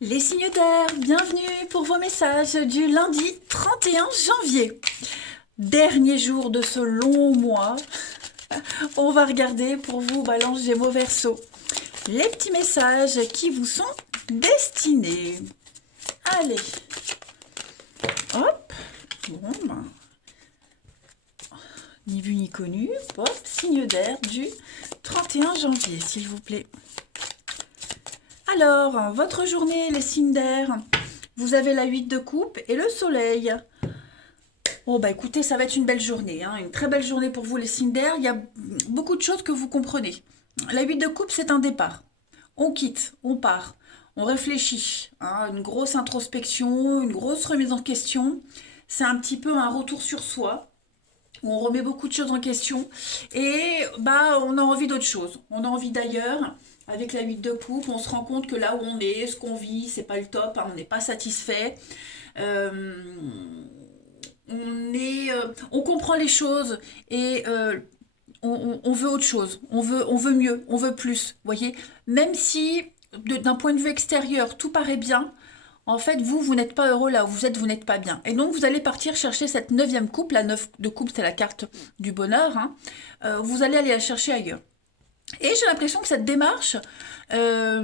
Les signes d'air, bienvenue pour vos messages du lundi 31 janvier. Dernier jour de ce long mois. On va regarder pour vous, Balance, Gémeaux, Verseau, les petits messages qui vous sont destinés. Allez, hop, bon, ben, ni vu ni connu, hop, signe d'air du 31 janvier, s'il vous plaît. Alors, votre journée, les signes d'air, vous avez la 8 de coupe et le soleil. Oh bah écoutez, ça va être une belle journée, hein, une très belle journée pour vous les signes d'air. Il y a beaucoup de choses que vous comprenez. La 8 de coupe, c'est un départ. On quitte, on part, on réfléchit, hein, une grosse introspection, une grosse remise en question. C'est un petit peu un retour sur soi, où on remet beaucoup de choses en question et bah on a envie d'autre chose. On a envie d'ailleurs. Avec la 8 de coupe, on se rend compte que là où on est, ce qu'on vit, c'est pas le top, hein, on n'est pas satisfait. Euh, on comprend les choses et on veut autre chose, on veut mieux, on veut plus, voyez. Même si d'un point de vue extérieur, tout paraît bien, en fait, vous n'êtes pas heureux là où vous êtes, vous n'êtes pas bien. Et donc, vous allez partir chercher cette neuvième coupe. La 9 de coupe, c'est la carte du bonheur, hein. Vous allez aller la chercher ailleurs. Et j'ai l'impression que cette démarche, elle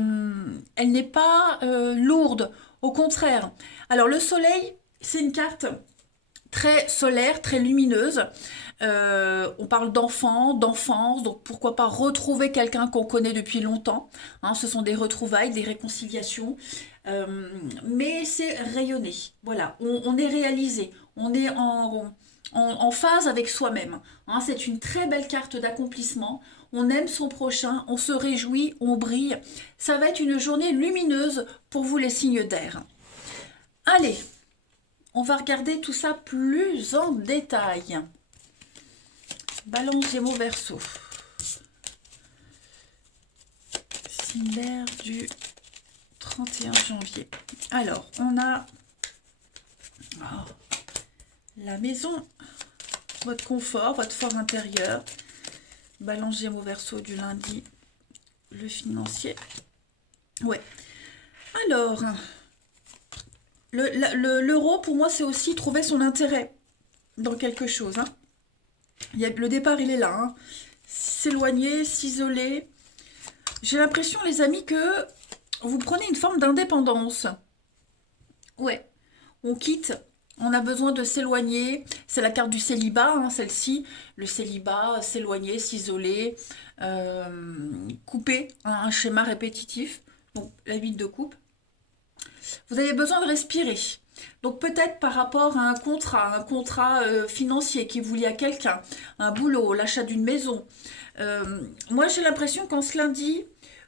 n'est pas lourde. Au contraire. Alors, le soleil, c'est une carte très solaire, très lumineuse. On parle d'enfants, d'enfance, donc pourquoi pas retrouver quelqu'un qu'on connaît depuis longtemps. Hein, ce sont des retrouvailles, des réconciliations. Mais c'est rayonné. Voilà, on est réalisé, on est en phase avec soi-même. Hein, c'est une très belle carte d'accomplissement. On aime son prochain, on se réjouit, on brille. Ça va être une journée lumineuse pour vous les signes d'air. Allez, on va regarder tout ça plus en détail. Balance, Gémeaux, Verseau. Signe d'air du 31 janvier. Alors, on a la maison, votre confort, votre fort intérieur. Balance, Gémeaux, Verseau du lundi, le financier. Ouais. Alors, l'euro, pour moi, c'est aussi trouver son intérêt dans quelque chose, hein. Le départ, il est là, hein. S'éloigner, s'isoler. J'ai l'impression, les amis, que vous prenez une forme d'indépendance. Ouais, on quitte, on a besoin de s'éloigner. C'est la carte du célibat, hein, celle-ci. Le célibat, s'éloigner, s'isoler, couper un schéma répétitif. Donc, la 8 de coupe. Vous avez besoin de respirer. Donc peut-être par rapport à un contrat financier qui vous lie à quelqu'un, un boulot, l'achat d'une maison. Moi j'ai l'impression qu'en ce lundi,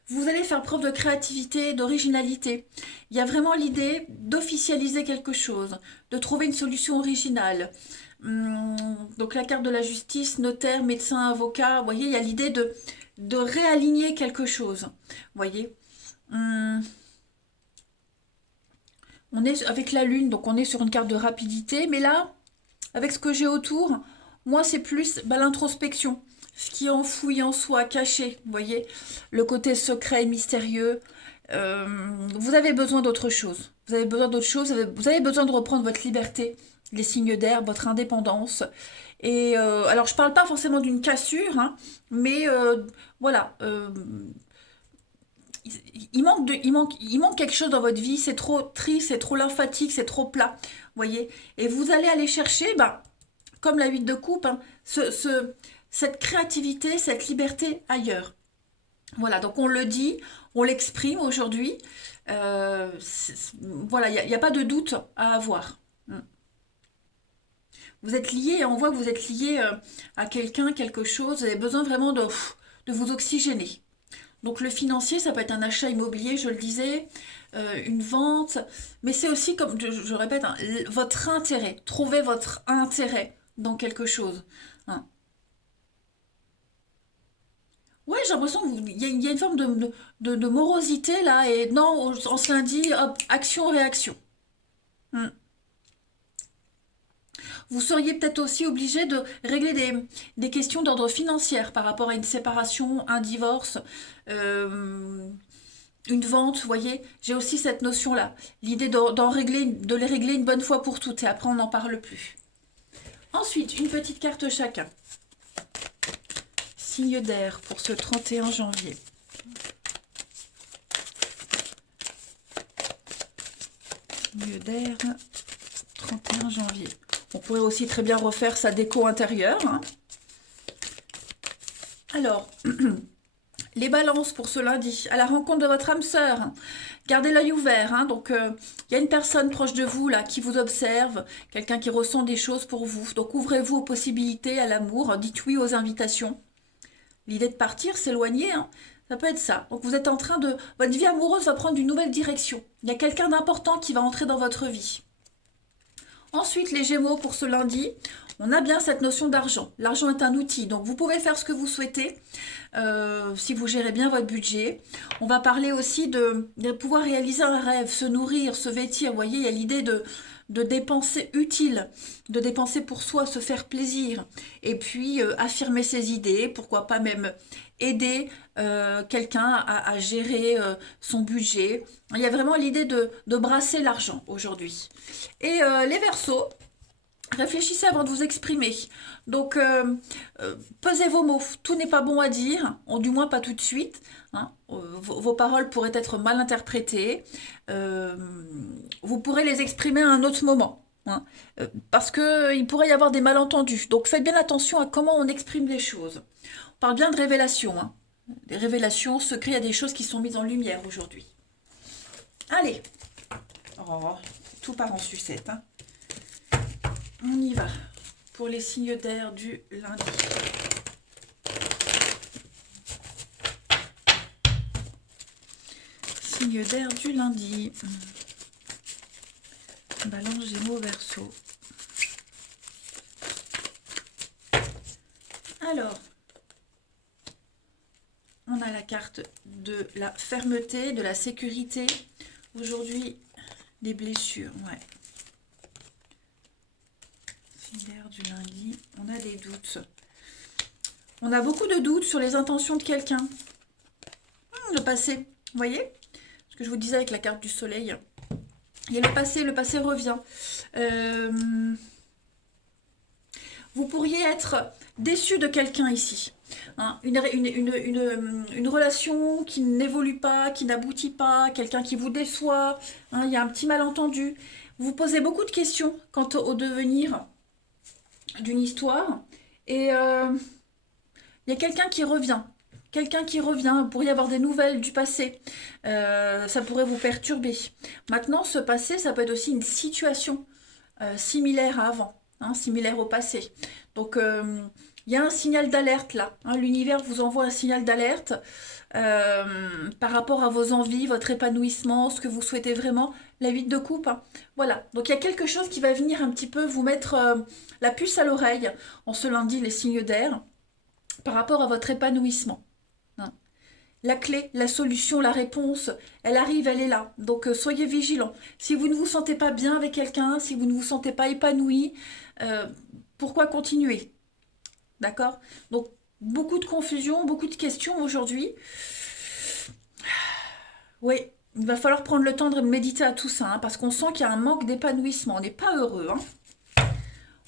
vous allez faire preuve de créativité, d'originalité. Il y a vraiment l'idée d'officialiser quelque chose, de trouver une solution originale. Donc la carte de la justice, notaire, médecin, avocat, vous voyez, il y a l'idée de réaligner quelque chose. Vous voyez. Hum, on est avec la lune, donc on est sur une carte de rapidité, mais là, avec ce que j'ai autour, moi c'est plus bah, l'introspection, ce qui est enfoui en soi, caché, vous voyez, le côté secret et mystérieux. Euh, vous avez besoin d'autre chose. Vous avez besoin d'autre chose, vous avez besoin de reprendre votre liberté, les signes d'air, votre indépendance. Et alors je parle pas forcément d'une cassure, hein, mais voilà, il manque quelque chose dans votre vie, c'est trop triste, c'est trop lymphatique, c'est trop plat, voyez. Et vous allez aller chercher, bah, comme la 8 de coupe, hein, cette créativité, cette liberté ailleurs. Voilà, donc on le dit, on l'exprime aujourd'hui. Voilà, il n'y a pas de doute à avoir. Vous êtes lié, on voit que vous êtes lié à quelqu'un, quelque chose, vous avez besoin vraiment de vous oxygéner. Donc le financier, ça peut être un achat immobilier, je le disais, une vente, mais c'est aussi, comme je répète, hein, votre intérêt. Trouvez votre intérêt dans quelque chose, hein. Ouais, j'ai l'impression qu'il y a une forme de morosité là, et non, on se lundi, hop, action-réaction. Hmm. Vous seriez peut-être aussi obligé de régler des questions d'ordre financier par rapport à une séparation, un divorce. Euh, une vente, vous voyez, j'ai aussi cette notion-là. L'idée de les régler une bonne fois pour toutes et après on n'en parle plus. Ensuite, une petite carte chacun. Signe d'air pour ce 31 janvier. Signe d'air, 31 janvier. On pourrait aussi très bien refaire sa déco intérieure, hein. Alors, les balances pour ce lundi, à la rencontre de votre âme sœur. Gardez l'œil ouvert, hein. Donc, il y a une personne proche de vous là qui vous observe, quelqu'un qui ressent des choses pour vous. Donc, ouvrez-vous aux possibilités, à l'amour, dites oui aux invitations. L'idée de partir, s'éloigner, hein, ça peut être ça. Donc, vous êtes en train de... Votre vie amoureuse va prendre une nouvelle direction. Il y a quelqu'un d'important qui va entrer dans votre vie. Ensuite, les Gémeaux pour ce lundi, on a bien cette notion d'argent. L'argent est un outil, donc vous pouvez faire ce que vous souhaitez si vous gérez bien votre budget. On va parler aussi de pouvoir réaliser un rêve, se nourrir, se vêtir. Vous voyez, il y a l'idée de dépenser utile, de dépenser pour soi, se faire plaisir. Et puis, affirmer ses idées, pourquoi pas même aider quelqu'un à gérer son budget. Il y a vraiment l'idée de brasser l'argent aujourd'hui. Et les Verseaux, réfléchissez avant de vous exprimer. Donc, pesez vos mots. Tout n'est pas bon à dire, ou du moins pas tout de suite, hein. Vos paroles pourraient être mal interprétées. Vous pourrez les exprimer à un autre moment, hein, parce qu'il pourrait y avoir des malentendus. Donc, faites bien attention à comment on exprime les choses. On parle bien de révélations, hein. Des révélations secrètes, il y a des choses qui sont mises en lumière aujourd'hui. Allez. Oh, tout part en sucette, hein. On y va pour les signes d'air du lundi. Signe d'air du lundi. Balance, Gémeaux, Verseau. Alors, on a la carte de la fermeté, de la sécurité. Aujourd'hui, des blessures, ouais. D'air du lundi, on a des doutes. On a beaucoup de doutes sur les intentions de quelqu'un. Le passé, vous voyez ce que je vous disais avec la carte du soleil. Il y a le passé revient. Vous pourriez être déçu de quelqu'un ici. Hein, une relation qui n'évolue pas, qui n'aboutit pas, quelqu'un qui vous déçoit. Hein, il y a un petit malentendu. Vous posez beaucoup de questions quant au devenir d'une histoire et il y a quelqu'un qui revient, vous pourriez avoir des nouvelles du passé, ça pourrait vous perturber. Maintenant, ce passé, ça peut être aussi une situation similaire à avant, hein, similaire au passé. Donc il y a un signal d'alerte là, hein, l'univers vous envoie un signal d'alerte par rapport à vos envies, votre épanouissement, ce que vous souhaitez vraiment, la 8 de coupe, hein. Voilà, donc il y a quelque chose qui va venir un petit peu vous mettre la puce à l'oreille en ce lundi, les signes d'air, par rapport à votre épanouissement, hein. La clé, la solution, la réponse, elle arrive, elle est là. Donc soyez vigilants. Si vous ne vous sentez pas bien avec quelqu'un, si vous ne vous sentez pas épanoui, pourquoi continuer? D'accord? Donc beaucoup de confusion, beaucoup de questions aujourd'hui. Oui, il va falloir prendre le temps de méditer à tout ça, hein, parce qu'on sent qu'il y a un manque d'épanouissement. On n'est pas heureux, hein.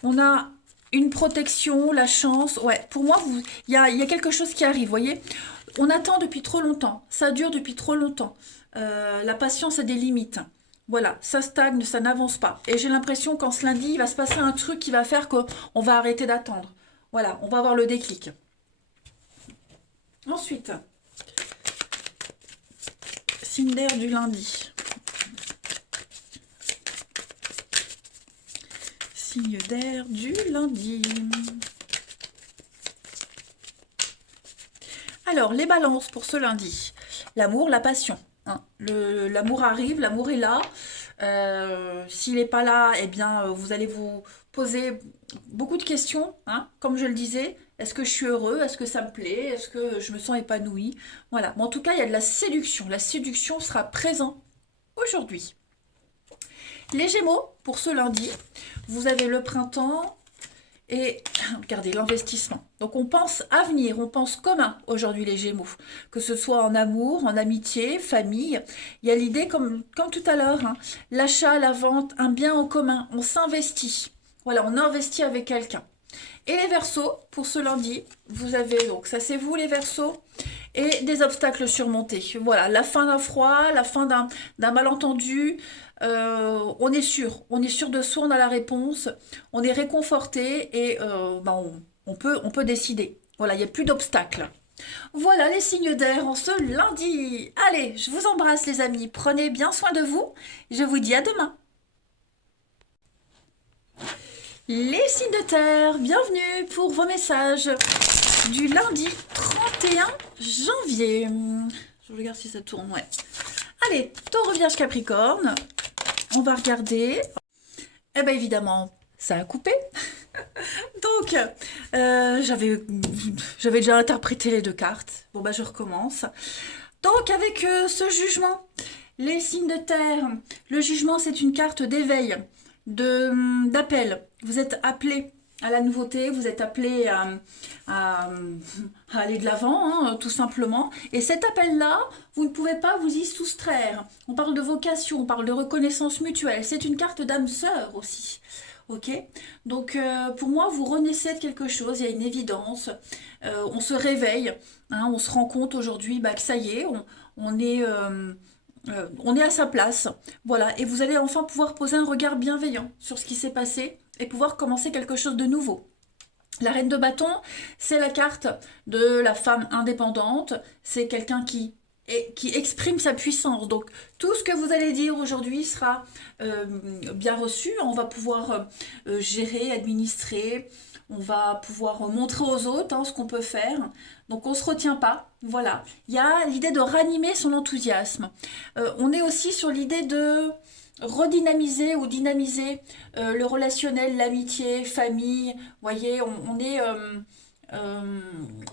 On a une protection, la chance. Ouais, pour moi, il y a quelque chose qui arrive, vous voyez. On attend depuis trop longtemps. Ça dure depuis trop longtemps. La patience a des limites. Voilà, ça stagne, ça n'avance pas. Et j'ai l'impression qu'en ce lundi, il va se passer un truc qui va faire qu'on va arrêter d'attendre. Voilà, on va avoir le déclic. Ensuite, signe d'air du lundi. Signe d'air du lundi. Alors, les balances pour ce lundi. L'amour, la passion, hein. L'amour arrive, l'amour est là. S'il n'est pas là, eh bien, vous allez vous poser beaucoup de questions, hein, comme je le disais. Est-ce que je suis heureux? Est-ce que ça me plaît? Est-ce que je me sens épanouie? Voilà. Mais en tout cas, il y a de la séduction. La séduction sera présente aujourd'hui. Les Gémeaux, pour ce lundi, vous avez le printemps Et regardez, l'investissement. Donc on pense avenir, on pense commun aujourd'hui les Gémeaux. Que ce soit en amour, en amitié, famille. Il y a l'idée, comme tout à l'heure, hein, l'achat, la vente, un bien en commun. On s'investit. Voilà, on investit avec quelqu'un. Et les Verseaux, pour ce lundi, vous avez, donc ça c'est vous les Verseaux, et des obstacles surmontés. Voilà, la fin d'un froid, la fin d'un malentendu. On est sûr de soi, on a la réponse, on est réconforté et ben, on peut décider. Voilà, il n'y a plus d'obstacles. Voilà les signes d'air en ce lundi. Allez, je vous embrasse les amis, prenez bien soin de vous. Je vous dis à demain. Les signes de terre, bienvenue pour vos messages du lundi 31 janvier. Je regarde si ça tourne, ouais. Allez, Taureau, Vierge, Capricorne. On va regarder. Eh bien évidemment, ça a coupé. Donc, j'avais déjà interprété les deux cartes. Bon bah je recommence. Donc avec ce jugement, les signes de terre, le jugement c'est une carte d'éveil, d'appel. Vous êtes appelé à la nouveauté, vous êtes appelé à aller de l'avant, hein, tout simplement. Et cet appel-là, vous ne pouvez pas vous y soustraire. On parle de vocation, on parle de reconnaissance mutuelle. C'est une carte d'âme sœur aussi. Ok, donc pour moi, vous renaissez de quelque chose, il y a une évidence. On se réveille, hein, on se rend compte aujourd'hui bah, que ça y est, on est à sa place. Voilà, et vous allez enfin pouvoir poser un regard bienveillant sur ce qui s'est passé et pouvoir commencer quelque chose de nouveau. La reine de bâton, c'est la carte de la femme indépendante. C'est quelqu'un qui exprime sa puissance. Donc tout ce que vous allez dire aujourd'hui sera bien reçu. On va pouvoir gérer, administrer. On va pouvoir montrer aux autres hein, ce qu'on peut faire. Donc on ne se retient pas. Voilà. Il y a l'idée de ranimer son enthousiasme. On est aussi sur l'idée de redynamiser ou dynamiser le relationnel, l'amitié, famille. Vous voyez, on est...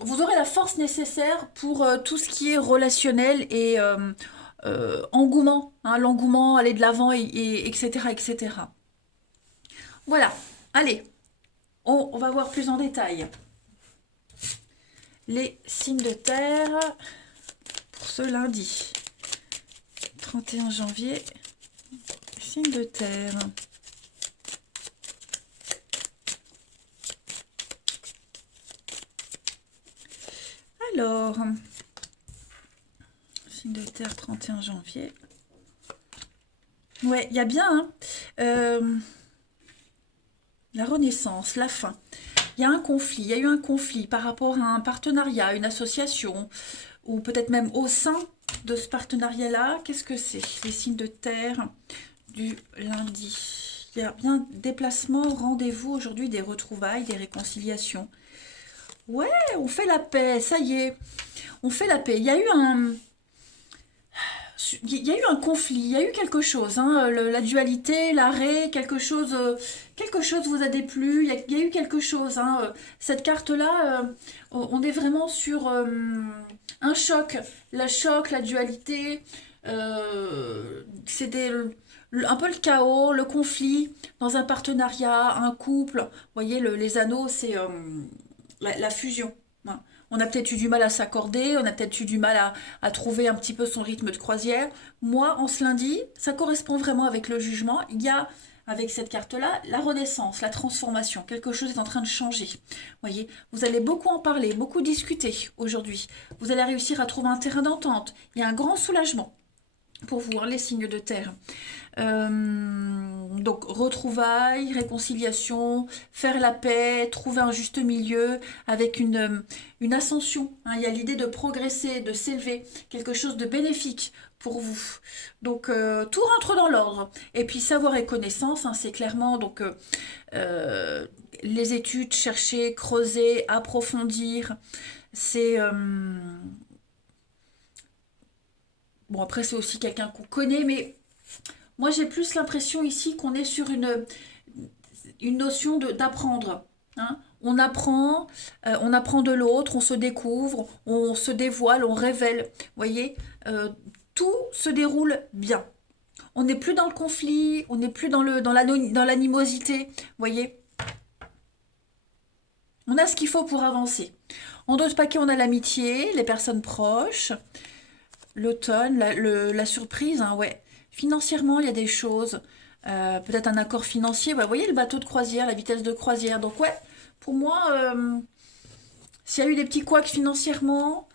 vous aurez la force nécessaire pour tout ce qui est relationnel et engouement, hein, l'engouement, aller de l'avant, etc., etc. Voilà, allez, on va voir plus en détail les signes de terre pour ce lundi 31 janvier. Signes de terre. Alors, signe de terre 31 janvier. Ouais, il y a bien hein, la renaissance, la fin. Il y a un conflit, il y a eu un conflit par rapport à un partenariat, une association, ou peut-être même au sein de ce partenariat-là. Qu'est-ce que c'est? Les signes de terre du lundi. Il y a bien déplacement, rendez-vous aujourd'hui, des retrouvailles, des réconciliations. Ouais, on fait la paix, ça y est, on fait la paix. Il y a eu un conflit, il y a eu quelque chose, hein, la dualité, l'arrêt, quelque chose vous a déplu, il y a eu quelque chose. Hein, cette carte-là, on est vraiment sur un choc, la dualité, c'était un peu le chaos, le conflit dans un partenariat, un couple. Vous voyez, les anneaux, c'est la fusion. Hein. On a peut-être eu du mal à s'accorder, on a peut-être eu du mal à trouver un petit peu son rythme de croisière. Moi, en ce lundi, ça correspond vraiment avec le jugement. Il y a, avec cette carte-là, la renaissance, la transformation. Quelque chose est en train de changer. Voyez, vous allez beaucoup en parler, beaucoup discuter aujourd'hui. Vous allez réussir à trouver un terrain d'entente. Il y a un grand soulagement pour vous, hein, les signes de terre. Donc retrouvailles, réconciliation, faire la paix, trouver un juste milieu avec une ascension. Hein. Il y a l'idée de progresser, de s'élever, quelque chose de bénéfique pour vous. Donc tout rentre dans l'ordre. Et puis savoir et connaissance, hein, c'est clairement donc les études, chercher, creuser, approfondir. C'est bon après c'est aussi quelqu'un qu'on connaît, mais moi, j'ai plus l'impression ici qu'on est sur une notion d'apprendre. Hein. On apprend de l'autre, on se découvre, on se dévoile, on révèle. Vous voyez, tout se déroule bien. On n'est plus dans le conflit, on n'est plus dans l'animosité. Vous voyez, On a ce qu'il faut pour avancer. En d'autres paquets, on a l'amitié, les personnes proches, l'automne, la surprise, hein, ouais. Financièrement, il y a des choses. Peut-être un accord financier. Ouais, vous voyez le bateau de croisière, la vitesse de croisière. Donc ouais, pour moi, s'il y a eu des petits couacs financièrement,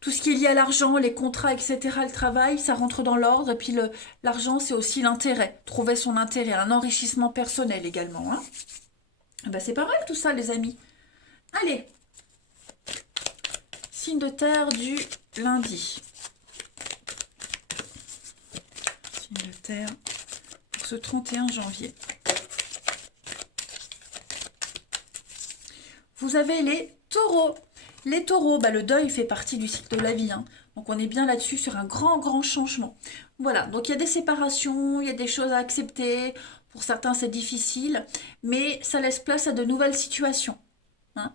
tout ce qui est lié à l'argent, les contrats, etc., le travail, ça rentre dans l'ordre. Et puis l'argent, c'est aussi l'intérêt. Trouver son intérêt, un enrichissement personnel également, hein. Eh ben, c'est pas mal tout ça, les amis. Allez, signe de terre du lundi. Signe de terre pour ce 31 janvier. Vous avez les taureaux. Les taureaux, bah, le deuil fait partie du cycle de la vie, hein. Donc on est bien là-dessus sur un grand, grand changement. Voilà, donc il y a des séparations, il y a des choses à accepter. Pour certains, c'est difficile, mais ça laisse place à de nouvelles situations, hein.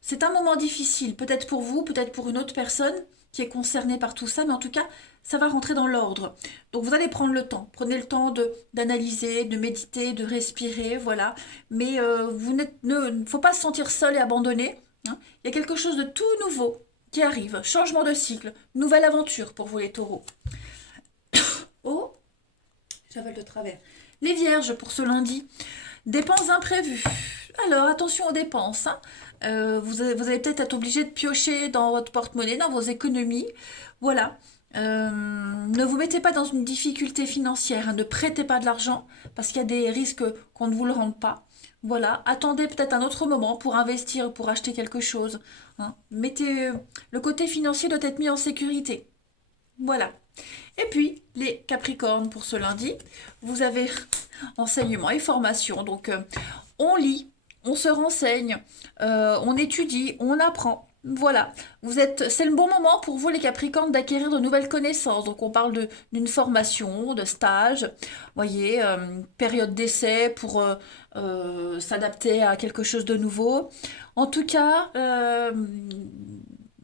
C'est un moment difficile, peut-être pour vous, peut-être pour une autre personne qui est concernée par tout ça, mais en tout cas, ça va rentrer dans l'ordre. Donc vous allez prendre le temps. Prenez le temps d'analyser, de méditer, de respirer, voilà. Mais ne faut pas se sentir seul et abandonné, hein. Il y a quelque chose de tout nouveau qui arrive. Changement de cycle, nouvelle aventure pour vous les taureaux. Oh, j'avale de travers. Les vierges pour ce lundi. Dépenses imprévues. Alors, attention aux dépenses, hein. Vous allez peut-être être obligé de piocher dans votre porte-monnaie, dans vos économies. Voilà. Ne vous mettez pas dans une difficulté financière, hein. Ne prêtez pas de l'argent parce qu'il y a des risques qu'on ne vous le rende pas. Voilà. Attendez peut-être un autre moment pour investir, pour acheter quelque chose, hein. Le côté financier doit être mis en sécurité. Voilà. Et puis, les Capricornes pour ce lundi, vous avez enseignement et formation. Donc, on lit, on se renseigne, on étudie, on apprend. Voilà, c'est le bon moment pour vous les Capricornes d'acquérir de nouvelles connaissances. Donc on parle d'une formation, de stage, voyez, période d'essai pour s'adapter à quelque chose de nouveau. En tout cas,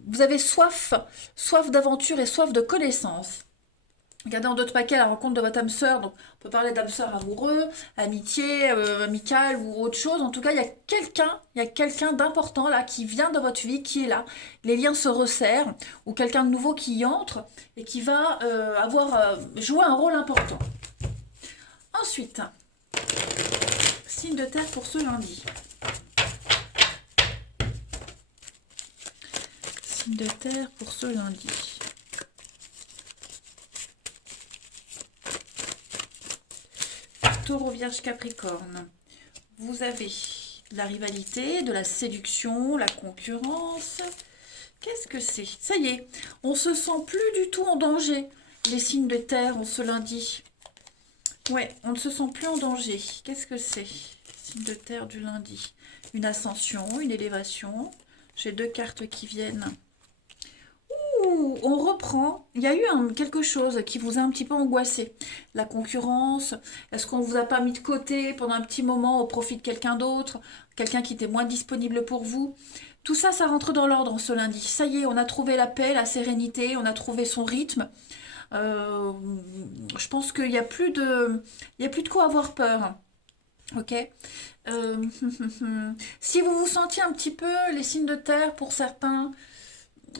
vous avez soif d'aventure et soif de connaissances. Regardez en d'autres paquets la rencontre de votre âme sœur. Donc, on peut parler d'âme sœur amoureux, amitié, amical ou autre chose. En tout cas, il y a quelqu'un d'important là qui vient dans votre vie, qui est là. Les liens se resserrent ou quelqu'un de nouveau qui y entre et qui va jouer un rôle important. Ensuite, signe de terre pour ce lundi. Signe de terre pour ce lundi. Taureau, Vierge, Capricorne. Vous avez la rivalité, de la séduction, la concurrence. Qu'est-ce que c'est? Ça y est, on se sent plus du tout en danger. Les signes de terre en ce lundi. Ouais, on ne se sent plus en danger. Qu'est-ce que c'est? Signe de terre du lundi. Une ascension, une élévation. J'ai deux cartes qui viennent. Ouh, on reprend. Il y a eu quelque chose qui vous a un petit peu angoissé. La concurrence. Est-ce qu'on vous a pas mis de côté pendant un petit moment au profit de quelqu'un d'autre? Quelqu'un qui était moins disponible pour vous? Tout ça, ça rentre dans l'ordre ce lundi. Ça y est, on a trouvé la paix, la sérénité, on a trouvé son rythme. Euh, je pense qu'il n'y a plus il y a plus de quoi avoir peur. Ok. Euh, si vous vous sentiez un petit peu les signes de terre pour certains,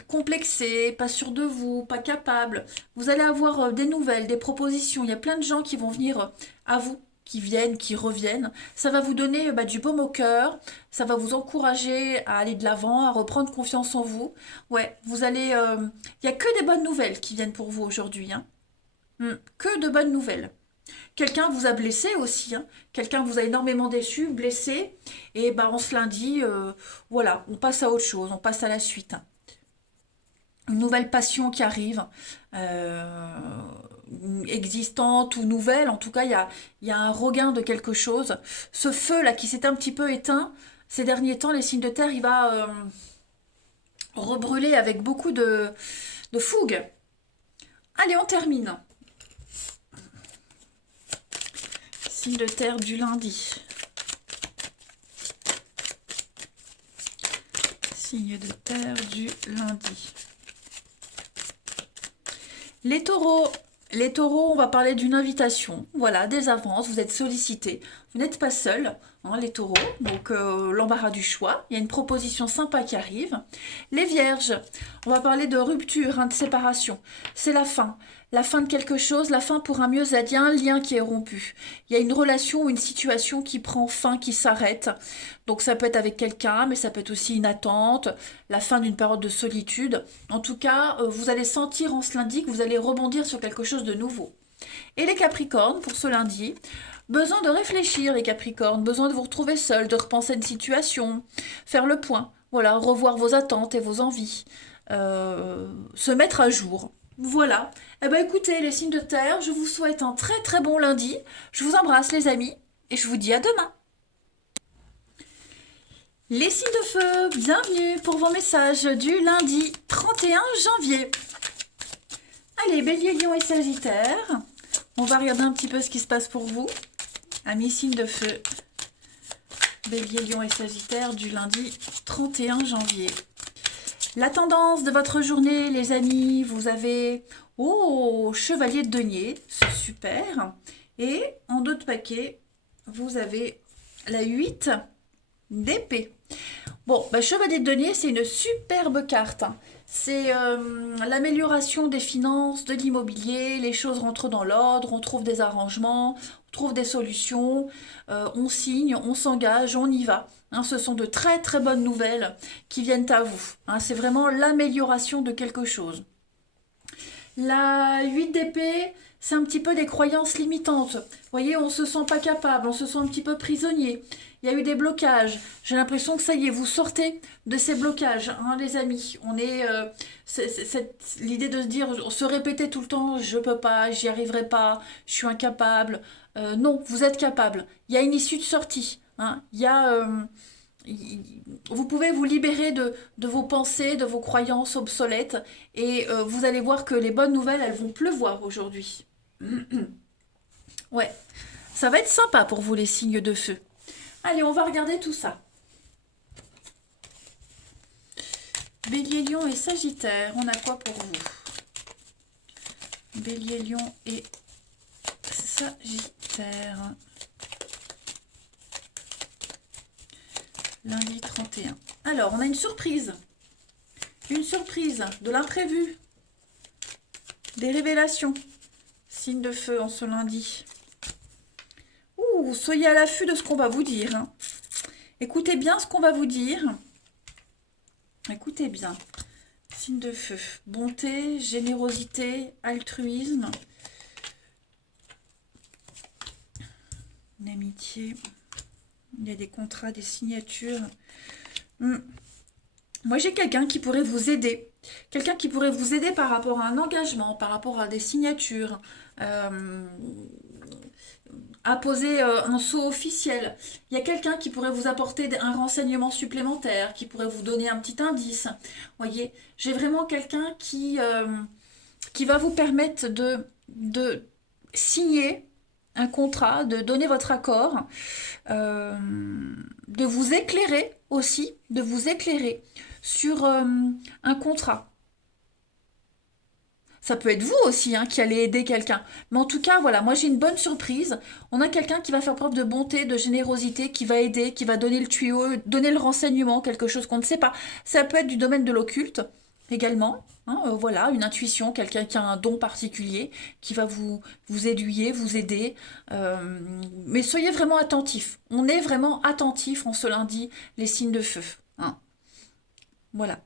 complexé, pas sûr de vous, pas capable, vous allez avoir des nouvelles, des propositions. Il y a plein de gens qui vont venir à vous, qui viennent, qui reviennent. Ça va vous donner du baume au cœur, ça va vous encourager à aller de l'avant, à reprendre confiance en vous. Ouais, il y a que des bonnes nouvelles qui viennent pour vous aujourd'hui, hein. Que de bonnes nouvelles. Quelqu'un vous a blessé aussi, hein. Quelqu'un vous a énormément déçu, blessé. Et ben on se lundi, voilà, on passe à autre chose, on passe à la suite, hein. Une nouvelle passion qui arrive, euh, existante ou nouvelle, en tout cas, il y a un regain de quelque chose. Ce feu-là qui s'est un petit peu éteint, ces derniers temps, les signes de terre, il va rebrûler avec beaucoup de fougue. Allez, on termine. Signe de terre du lundi. Signe de terre du lundi. Les taureaux, on va parler d'une invitation, voilà, des avances, vous êtes sollicités, vous n'êtes pas seul, hein, les taureaux, donc l'embarras du choix. Il y a une proposition sympa qui arrive. Les vierges, on va parler de rupture, hein, de séparation. C'est la fin de quelque chose, la fin pour un mieux-être. Il y a un lien qui est rompu. Il y a une relation ou une situation qui prend fin, qui s'arrête. Donc ça peut être avec quelqu'un, mais ça peut être aussi une attente, la fin d'une période de solitude. En tout cas, vous allez sentir en ce lundi que vous allez rebondir sur quelque chose de nouveau. Et les Capricornes, pour ce lundi, besoin de réfléchir, les Capricornes, besoin de vous retrouver seul, de repenser une situation, faire le point, voilà, revoir vos attentes et vos envies, se mettre à jour. Voilà. Eh ben écoutez, les signes de terre, je vous souhaite un très très bon lundi. Je vous embrasse les amis et je vous dis à demain. Les signes de feu, bienvenue pour vos messages du lundi 31 janvier. Allez, Bélier, Lion et Sagittaire. On va regarder un petit peu ce qui se passe pour vous. Amis signes de feu. Bélier, Lion et Sagittaire du lundi 31 janvier. La tendance de votre journée, les amis, vous avez... Oh, Chevalier de Denier, c'est super. Et en dos de paquet, vous avez la 8 d'épée. Bon, Chevalier de Denier, c'est une superbe carte. C'est l'amélioration des finances, de l'immobilier, les choses rentrent dans l'ordre, on trouve des arrangements, on trouve des solutions, on signe, on s'engage, on y va. Hein, ce sont de très très bonnes nouvelles qui viennent à vous. Hein, c'est vraiment l'amélioration de quelque chose. La 8 d'épée, c'est un petit peu des croyances limitantes. Vous voyez, on se sent pas capable, on se sent un petit peu prisonnier. Il y a eu des blocages. J'ai l'impression que ça y est, vous sortez de ces blocages, hein, les amis. On est, l'idée de se dire, se répéter tout le temps, je peux pas, j'y arriverai pas, je suis incapable. Non, vous êtes capable. Il y a une issue de sortie. Hein. Il y a, vous pouvez vous libérer de vos pensées, de vos croyances obsolètes, et vous allez voir que les bonnes nouvelles, elles vont pleuvoir aujourd'hui. Ouais, ça va être sympa pour vous les signes de feu. Allez, on va regarder tout ça. Bélier, Lion et Sagittaire, on a quoi pour vous? Bélier, Lion et Sagittaire. Lundi 31. Alors, on a une surprise. Une surprise, de l'imprévu. Des révélations. Signe de feu en ce lundi. Ouh, soyez à l'affût de ce qu'on va vous dire. Hein. Écoutez bien ce qu'on va vous dire. Écoutez bien. Signe de feu. Bonté, générosité, altruisme. Une amitié. Il y a des contrats, des signatures. Moi, j'ai quelqu'un qui pourrait vous aider. Quelqu'un qui pourrait vous aider par rapport à un engagement, par rapport à des signatures. À poser un sceau officiel. Il y a quelqu'un qui pourrait vous apporter un renseignement supplémentaire, qui pourrait vous donner un petit indice. Voyez, j'ai vraiment quelqu'un qui va vous permettre de signer un contrat, de donner votre accord, de vous éclairer aussi, de vous éclairer sur un contrat. Ça peut être vous aussi hein, qui allez aider quelqu'un. Mais en tout cas, voilà, moi j'ai une bonne surprise. On a quelqu'un qui va faire preuve de bonté, de générosité, qui va aider, qui va donner le tuyau, donner le renseignement, quelque chose qu'on ne sait pas. Ça peut être du domaine de l'occulte également. Hein, voilà, une intuition, quelqu'un qui a un don particulier, qui va vous aiguiller, vous aider. Mais soyez vraiment attentifs. On est vraiment attentifs en ce lundi, les signes de feu. Hein. Voilà.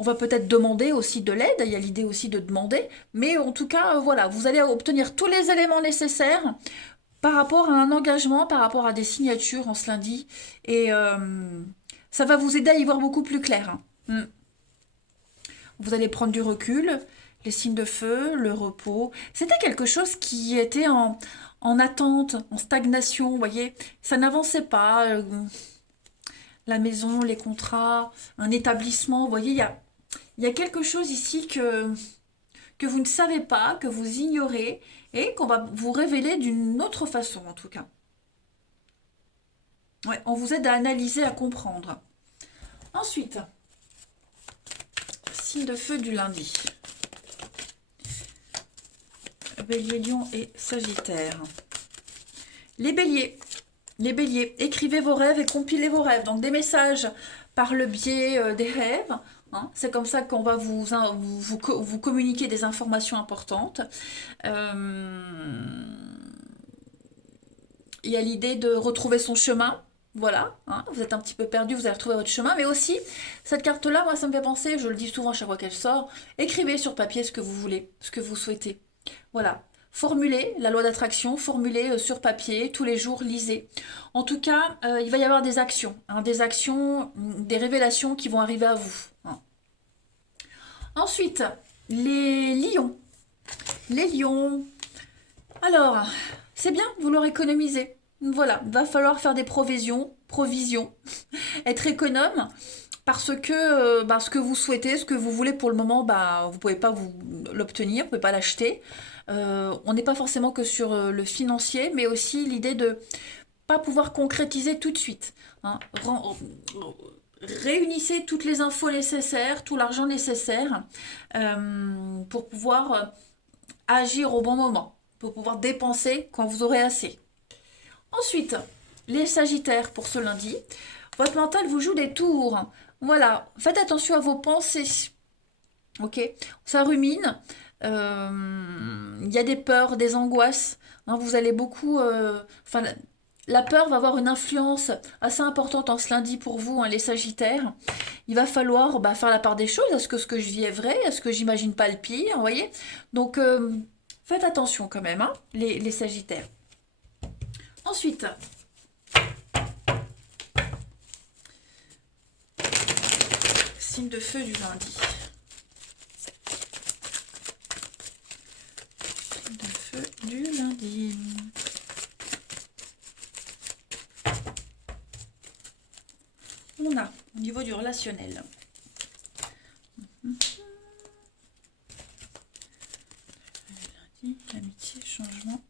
On va peut-être demander aussi de l'aide, il y a l'idée aussi de demander, mais en tout cas, voilà, vous allez obtenir tous les éléments nécessaires par rapport à un engagement, par rapport à des signatures en ce lundi, et ça va vous aider à y voir beaucoup plus clair. Hein. Vous allez prendre du recul, les signes de feu, le repos. C'était quelque chose qui était en attente, en stagnation, vous voyez, ça n'avançait pas. La maison, les contrats, un établissement, vous voyez, il y a quelque chose ici que vous ne savez pas, que vous ignorez et qu'on va vous révéler d'une autre façon en tout cas. Ouais, on vous aide à analyser, à comprendre. Ensuite, signe de feu du lundi. Bélier, Lion et Sagittaire. Les béliers, Les béliers, écrivez vos rêves et compilez vos rêves. Donc des messages par le biais des rêves. Hein. C'est comme ça qu'on va vous communiquer des informations importantes. Il y a l'idée de retrouver son chemin. Voilà, hein, vous êtes un petit peu perdu, vous allez retrouver votre chemin. Mais aussi, cette carte-là, moi, ça me fait penser, je le dis souvent à chaque fois qu'elle sort, écrivez sur papier ce que vous voulez, ce que vous souhaitez. Voilà. Formulez la loi d'attraction, formulez sur papier, tous les jours, lisez. En tout cas, il va y avoir des actions, des révélations qui vont arriver à vous. Hein. Ensuite, les lions. Les lions. Alors, c'est bien, vous leur économisez. Voilà, va falloir faire des provisions, être économe, parce que ce que vous souhaitez, ce que vous voulez pour le moment, vous ne pouvez pas l'obtenir, vous ne pouvez pas l'acheter. On n'est pas forcément que sur le financier, mais aussi l'idée de pas pouvoir concrétiser tout de suite. Hein. Réunissez toutes les infos nécessaires, tout l'argent nécessaire pour pouvoir agir au bon moment, pour pouvoir dépenser quand vous aurez assez. Ensuite, les Sagittaires pour ce lundi. Votre mental vous joue des tours. Voilà, faites attention à vos pensées. Ok, ça rumine. Il y a des peurs, des angoisses. Hein, vous allez beaucoup. La peur va avoir une influence assez importante en ce lundi pour vous, hein, les Sagittaires. Il va falloir faire la part des choses. Est-ce que je vis est vrai? Est-ce que j'imagine pas le pire? Vous voyez? Donc, faites attention quand même, hein, les Sagittaires. Ensuite, signe de feu du lundi. Signe de feu du lundi. On a au niveau du relationnel. Lundi, l'amitié, changement.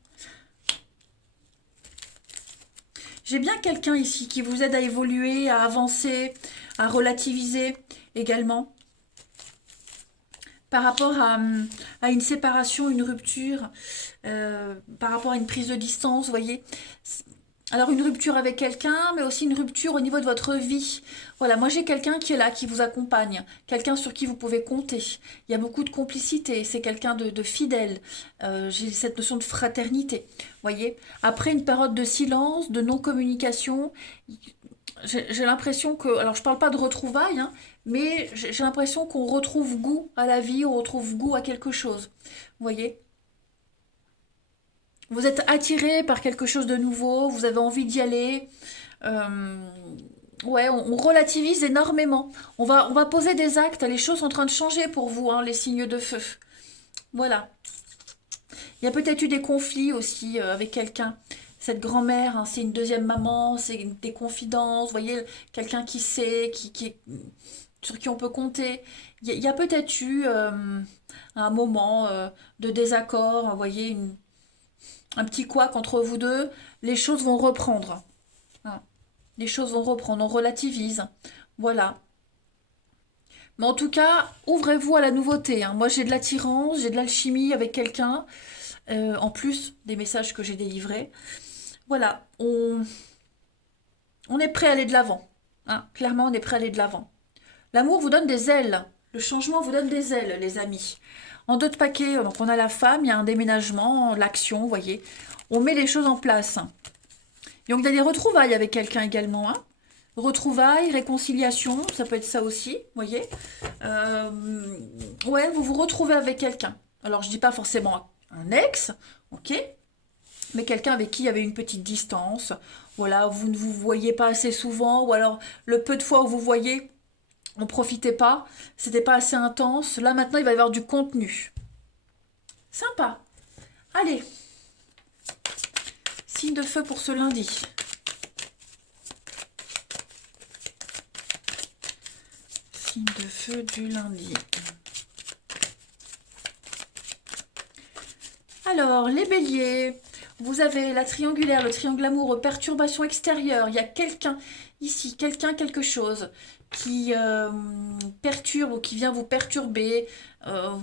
J'ai bien quelqu'un ici qui vous aide à évoluer, à avancer, à relativiser également. Par rapport à une séparation, une rupture, par rapport à une prise de distance, vous voyez. Alors une rupture avec quelqu'un, mais aussi une rupture au niveau de votre vie. Voilà, moi j'ai quelqu'un qui est là, qui vous accompagne, quelqu'un sur qui vous pouvez compter. Il y a beaucoup de complicité, c'est quelqu'un de fidèle. J'ai cette notion de fraternité, voyez. Après une période de silence, de non-communication, j'ai l'impression que, alors je parle pas de retrouvailles, hein, mais j'ai l'impression qu'on retrouve goût à la vie, on retrouve goût à quelque chose, vous voyez. Vous êtes attiré par quelque chose de nouveau, vous avez envie d'y aller. Euh, ouais, on relativise énormément. On va poser des actes, les choses sont en train de changer pour vous, hein, les signes de feu. Voilà. Il y a peut-être eu des conflits aussi avec quelqu'un. Cette grand-mère, hein, c'est une deuxième maman, c'est des confidences, vous voyez, quelqu'un qui sait, sur qui on peut compter. Il y a peut-être eu un moment de désaccord, vous voyez, un petit couac entre vous deux, les choses vont reprendre. Hein. Les choses vont reprendre, on relativise. Voilà. Mais en tout cas, ouvrez-vous à la nouveauté. Hein. Moi, j'ai de l'attirance, j'ai de l'alchimie avec quelqu'un, en plus des messages que j'ai délivrés. Voilà, on est prêt à aller de l'avant. Hein. Clairement, on est prêt à aller de l'avant. L'amour vous donne des ailes. Le changement vous donne des ailes, les amis. En d'autres paquets, donc on a la femme, il y a un déménagement, l'action, vous voyez. On met les choses en place. Donc il y a des retrouvailles avec quelqu'un également. Hein. Retrouvailles, réconciliation, ça peut être ça aussi, vous voyez. Ouais, vous vous retrouvez avec quelqu'un. Alors je dis pas forcément un ex, ok, mais quelqu'un avec qui il y avait une petite distance. Voilà, vous ne vous voyez pas assez souvent, ou alors le peu de fois où vous voyez, on profitait pas, c'était pas assez intense. Là maintenant, il va y avoir du contenu. Sympa. Allez, signe de feu pour ce lundi. Signe de feu du lundi. Alors, les béliers, vous avez la triangulaire, le triangle amoureux, perturbation extérieure. Il y a quelqu'un ici, quelque chose qui perturbe ou qui vient vous perturber.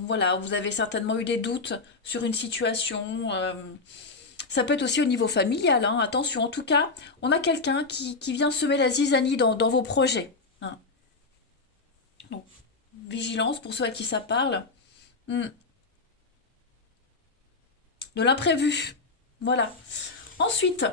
Voilà, vous avez certainement eu des doutes sur une situation. Ça peut être aussi au niveau familial, hein, attention. En tout cas, on a quelqu'un qui vient semer la zizanie dans vos projets, hein. Donc, vigilance pour ceux à qui ça parle. Hmm. De l'imprévu. Voilà. Ensuite,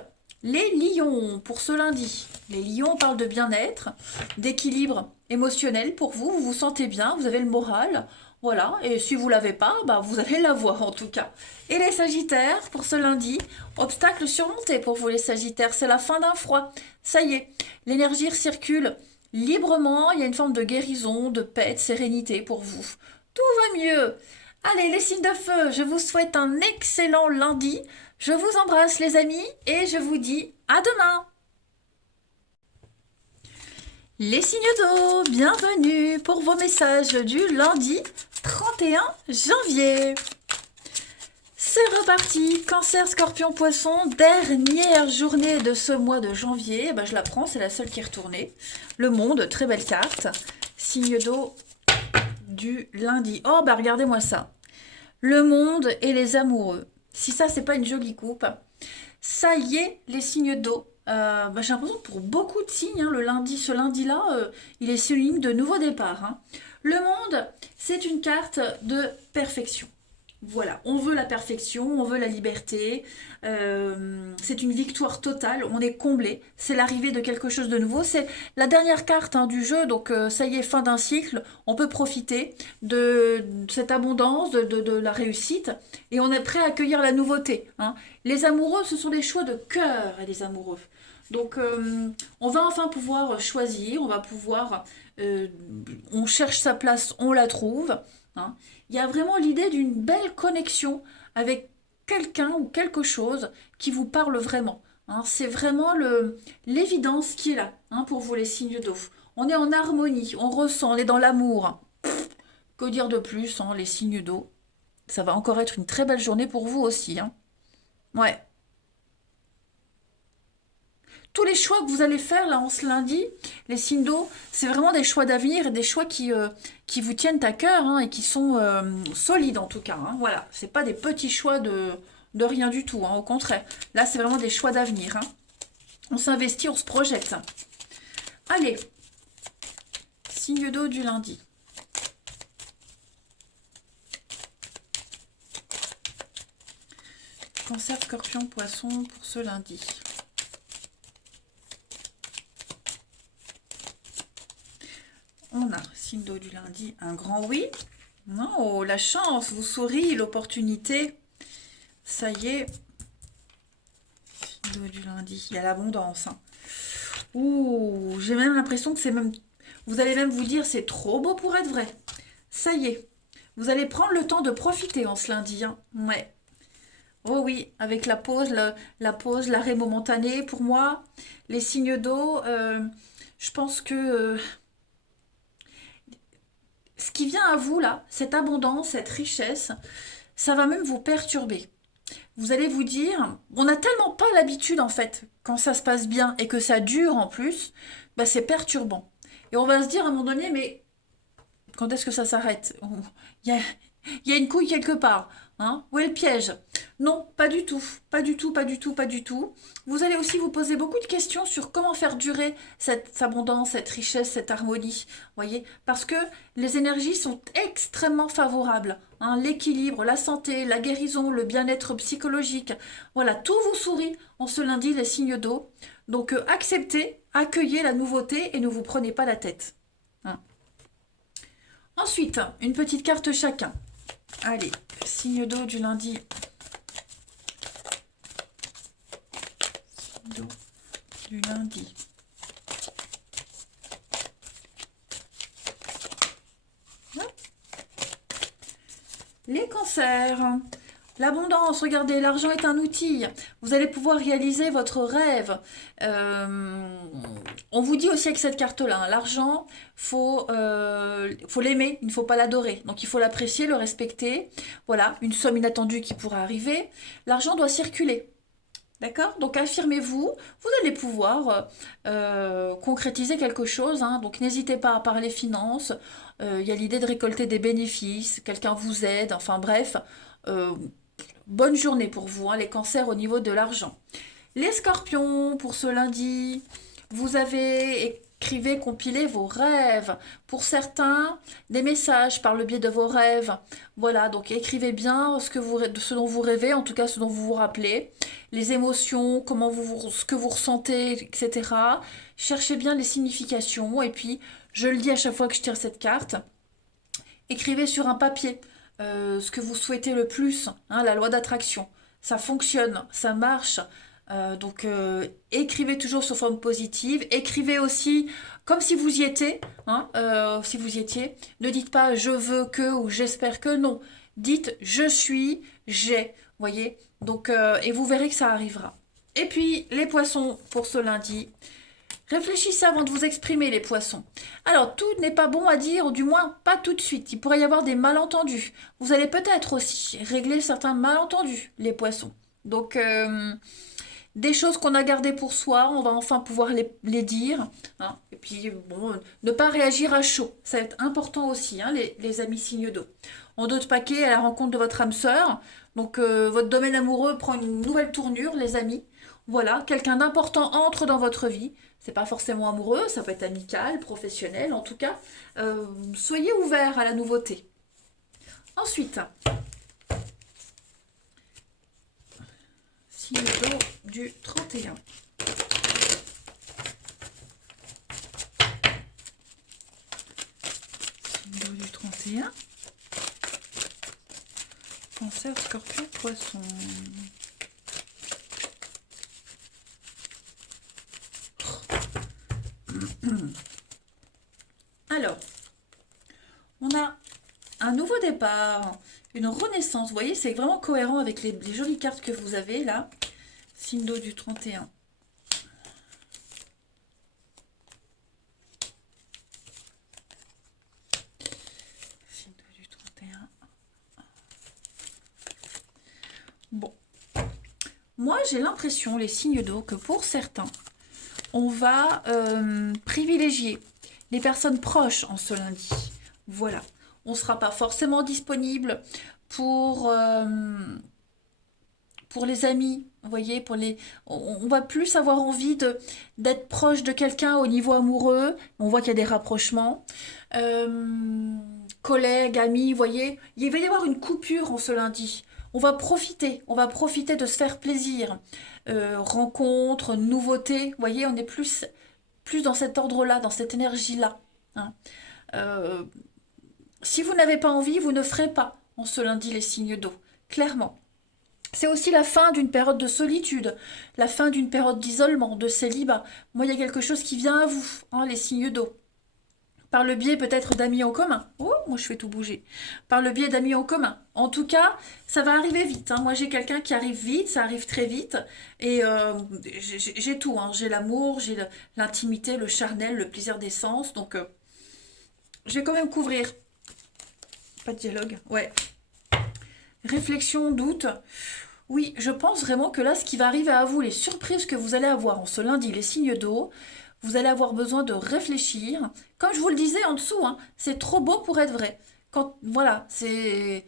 les lions pour ce lundi. Les lions parlent de bien-être, d'équilibre émotionnel pour vous. Vous vous sentez bien, vous avez le moral. Voilà. Et si vous l'avez pas, bah, vous allez l'avoir en tout cas. Et les sagittaires pour ce lundi. Obstacle surmonté pour vous les sagittaires. C'est la fin d'un froid. Ça y est. L'énergie circule librement. Il y a une forme de guérison, de paix, de sérénité pour vous. Tout va mieux. Allez, les signes de feu, je vous souhaite un excellent lundi. Je vous embrasse les amis et je vous dis à demain. Les signes d'eau, bienvenue pour vos messages du lundi 31 janvier. C'est reparti, Cancer, Scorpion, Poisson, dernière journée de ce mois de janvier. Eh ben, je la prends, c'est la seule qui est retournée. Le monde, très belle carte. Signe d'eau du lundi. Oh, bah regardez-moi ça. Le monde et les amoureux. Si ça, c'est pas une jolie coupe. Ça y est, les signes d'eau. Bah, j'ai l'impression que pour beaucoup de signes, hein, le lundi, ce lundi-là, il est synonyme de nouveau départ, hein. Le monde, c'est une carte de perfection. Voilà, on veut la perfection, on veut la liberté, c'est une victoire totale, on est comblé, c'est l'arrivée de quelque chose de nouveau, c'est la dernière carte, hein, du jeu, donc ça y est, fin d'un cycle, on peut profiter de cette abondance, de la réussite, et on est prêt à accueillir la nouveauté, hein. Les amoureux, ce sont des choix de cœur, les amoureux. Donc on va enfin pouvoir choisir, on va pouvoir, on cherche sa place, on la trouve, hein. Il y a vraiment l'idée d'une belle connexion avec quelqu'un ou quelque chose qui vous parle vraiment, hein. C'est vraiment l'évidence qui est là, hein, pour vous les signes d'eau. On est en harmonie, on ressent, on est dans l'amour. Que dire de plus, hein, les signes d'eau. Ça va encore être une très belle journée pour vous aussi, hein. Ouais. Tous les choix que vous allez faire là en ce lundi, les signes d'eau, c'est vraiment des choix d'avenir et des choix qui vous tiennent à cœur, hein, et qui sont solides en tout cas, hein. Voilà, c'est pas des petits choix de rien du tout, hein, au contraire. Là, c'est vraiment des choix d'avenir, hein. On s'investit, on se projette. Allez, signe d'eau du lundi. Cancer, Scorpion, Poisson pour ce lundi. On a, signe d'eau du lundi, un grand oui. Non, la chance vous sourit, l'opportunité. Ça y est. Signe d'eau du lundi, il y a l'abondance, hein. Ouh, j'ai même l'impression que c'est même... Vous allez même vous dire, c'est trop beau pour être vrai. Ça y est. Vous allez prendre le temps de profiter en ce lundi, hein. Ouais. Oh oui, avec la pause, la pause, l'arrêt momentané, pour moi, les signes d'eau, je pense que... ce qui vient à vous là, cette abondance, cette richesse, ça va même vous perturber. Vous allez vous dire, on n'a tellement pas l'habitude en fait, quand ça se passe bien et que ça dure en plus, bah c'est perturbant. Et on va se dire à un moment donné, mais quand est-ce que ça s'arrête? Il y a, il y a une couille quelque part, hein? Où est le piège? Non, pas du tout, pas du tout, pas du tout, pas du tout. Vous allez aussi vous poser beaucoup de questions sur comment faire durer cette abondance, cette richesse, cette harmonie, voyez? Parce que les énergies sont extrêmement favorables, hein. L'équilibre, la santé, la guérison, le bien-être psychologique, voilà, tout vous sourit en ce lundi, les signes d'eau. Donc acceptez, accueillez la nouveauté et ne vous prenez pas la tête, hein. Ensuite, une petite carte chacun. Allez, signe d'eau du lundi. Signe d'eau du lundi. Hop. Les cancers. L'abondance, regardez, l'argent est un outil. Vous allez pouvoir réaliser votre rêve. On vous dit aussi avec cette carte-là, hein, l'argent, faut l'aimer, il ne faut pas l'adorer. Donc il faut l'apprécier, le respecter. Voilà, une somme inattendue qui pourra arriver. L'argent doit circuler. D'accord? Donc affirmez-vous, vous allez pouvoir concrétiser quelque chose, hein. Donc n'hésitez pas à parler finances. Il y a l'idée de récolter des bénéfices, quelqu'un vous aide, enfin bref. Euh, bonne journée pour vous, hein, les cancers au niveau de l'argent. Les scorpions, pour ce lundi, vous avez écrivez, compilez vos rêves. Pour certains, des messages par le biais de vos rêves. Voilà, donc écrivez bien ce dont vous rêvez, en tout cas ce dont vous vous rappelez, les émotions, ce que vous ressentez, etc. Cherchez bien les significations et puis, je le dis à chaque fois que je tire cette carte, écrivez sur un papier ce que vous souhaitez le plus, hein, la loi d'attraction. Ça fonctionne, ça marche. Écrivez toujours sous forme positive. Écrivez aussi comme si vous y étiez. Hein, si vous y étiez. Ne dites pas je veux que ou j'espère que. Non. Dites je suis, j'ai. Voyez. Et vous verrez que ça arrivera. Et puis les poissons pour ce lundi. Réfléchissez avant de vous exprimer, les poissons. Alors, tout n'est pas bon à dire, ou du moins pas tout de suite. Il pourrait y avoir des malentendus. Vous allez peut-être aussi régler certains malentendus, les poissons. Des choses qu'on a gardées pour soi, on va enfin pouvoir les dire. Hein. Et puis, bon, ne pas réagir à chaud. Ça va être important aussi, hein, les amis signes d'eau. En d'autres paquets, à la rencontre de votre âme sœur. Votre domaine amoureux prend une nouvelle tournure, les amis. Voilà, quelqu'un d'important entre dans votre vie. C'est pas forcément amoureux, ça peut être amical, professionnel, en tout cas. Soyez ouverts à la nouveauté. Ensuite, signe d'eau du 31. Signe d'eau du 31. Cancer, scorpion, poisson. Alors, on a un nouveau départ, une renaissance. Vous voyez, c'est vraiment cohérent avec les jolies cartes que vous avez là. Signe d'eau du 31. Signe d'eau du 31. Bon. Moi, j'ai l'impression, les signes d'eau, que pour certains, on va privilégier les personnes proches en ce lundi. Voilà. On ne sera pas forcément disponible pour les amis. Vous voyez, on va plus avoir envie d'être proche de quelqu'un au niveau amoureux. On voit qu'il y a des rapprochements. Collègues, amis, vous voyez. Il va y avoir une coupure en ce lundi. On va profiter de se faire plaisir. Rencontres, nouveautés, vous voyez, on est plus dans cet ordre-là, dans cette énergie-là. Hein. Si vous n'avez pas envie, vous ne ferez pas en ce lundi les signes d'eau, clairement. C'est aussi la fin d'une période de solitude, la fin d'une période d'isolement, de célibat. Moi, il y a quelque chose qui vient à vous, hein, les signes d'eau. Par le biais peut-être d'amis en commun. Oh, moi je fais tout bouger. Par le biais d'amis en commun. En tout cas, ça va arriver vite. Hein. Moi j'ai quelqu'un qui arrive vite, ça arrive très vite. Et j'ai tout. Hein. J'ai l'amour, j'ai l'intimité, le charnel, le plaisir des sens. Je vais quand même couvrir. Pas de dialogue. Ouais. Réflexion, doute. Oui, je pense vraiment que là, ce qui va arriver à vous, les surprises que vous allez avoir en ce lundi, les signes d'eau, vous allez avoir besoin de réfléchir. Comme je vous le disais en dessous, hein, c'est trop beau pour être vrai. Voilà, c'est...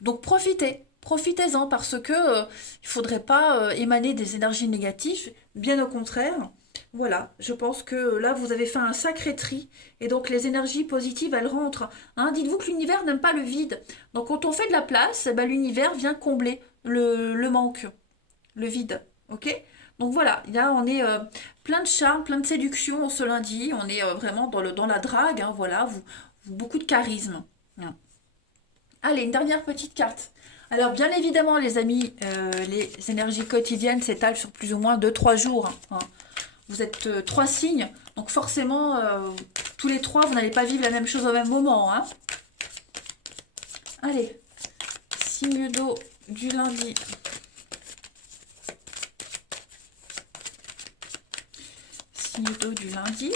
donc profitez-en parce que il faudrait pas émaner des énergies négatives, bien au contraire. Voilà, je pense que là vous avez fait un sacré tri et donc les énergies positives elles rentrent. Hein. Dites-vous que l'univers n'aime pas le vide. Donc quand on fait de la place, eh ben, l'univers vient combler le manque, le vide. Ok? Donc voilà, là on est plein de charme, plein de séduction ce lundi. On est vraiment dans la drague, hein, voilà, beaucoup de charisme. Hein. Allez, une dernière petite carte. Alors bien évidemment les amis, les énergies quotidiennes s'étalent sur plus ou moins 2-3 jours. Hein. Vous êtes 3 signes, donc forcément, tous les 3, vous n'allez pas vivre la même chose au même moment. Hein. Allez, signe d'eau du lundi. Signe d'eau du lundi.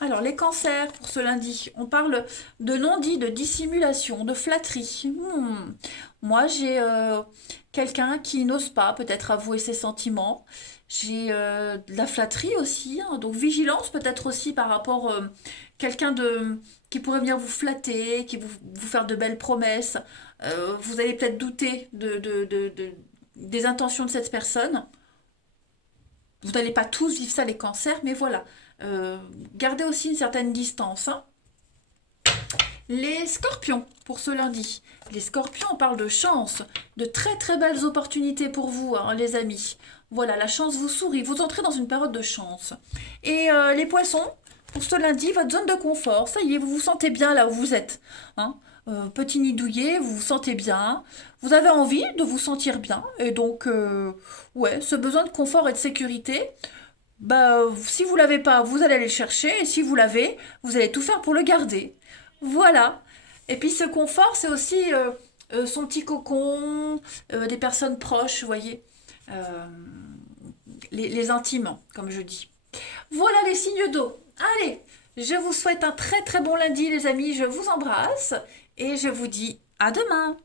Alors, les cancers pour ce lundi, on parle de non-dit, de dissimulation, de flatterie. Moi, j'ai quelqu'un qui n'ose pas peut-être avouer ses sentiments. J'ai de la flatterie aussi, hein, donc vigilance peut-être aussi par rapport quelqu'un de qui pourrait venir vous flatter, vous faire de belles promesses. Vous allez peut-être douter des intentions de cette personne. Vous n'allez pas tous vivre ça les cancers, mais voilà. Euh, Gardez aussi une certaine distance, hein. Les scorpions, pour ce lundi. Les scorpions, on parle de chance, de très très belles opportunités pour vous, hein, les amis. Voilà, la chance vous sourit, vous entrez dans une période de chance. Et les poissons, pour ce lundi, votre zone de confort, ça y est, vous vous sentez bien là où vous êtes, hein. Petit nid douillet, vous vous sentez bien, vous avez envie de vous sentir bien, et donc, ouais, ce besoin de confort et de sécurité, bah, si vous l'avez pas, vous allez aller le chercher, et si vous l'avez, vous allez tout faire pour le garder. Voilà. Et puis ce confort, c'est aussi son petit cocon, des personnes proches, vous voyez. Euh, les intimes, comme je dis. Voilà les signes d'eau. Allez, je vous souhaite un très très bon lundi, les amis. Je vous embrasse et je vous dis à demain.